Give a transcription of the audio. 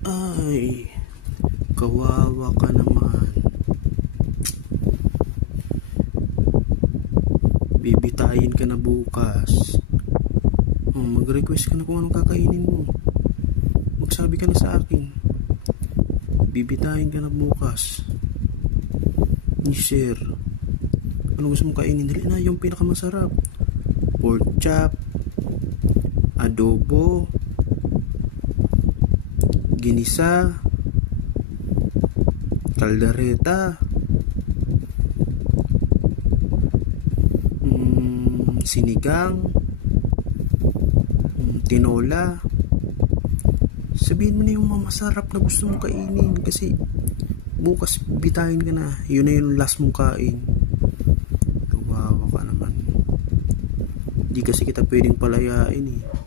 Ay, kawawa ka naman. Bibitayin ka na bukas. Mag-request ka na kung anong kakainin mo. Magsabi ka na sa akin. Bibitayin ka na bukas. Ni Sir. Ano gusto mong kainin? Dali na, yung pinakamasarap. Pork chop, adobo, ginisa, kaldereta, sinigang, tinola. Sabihin mo na yung masarap na gusto mong kainin kasi bukas bitayin ka na. Yun na yung last mong kain. Kawawa ka naman. Di kasi kita pwedeng palayain eh.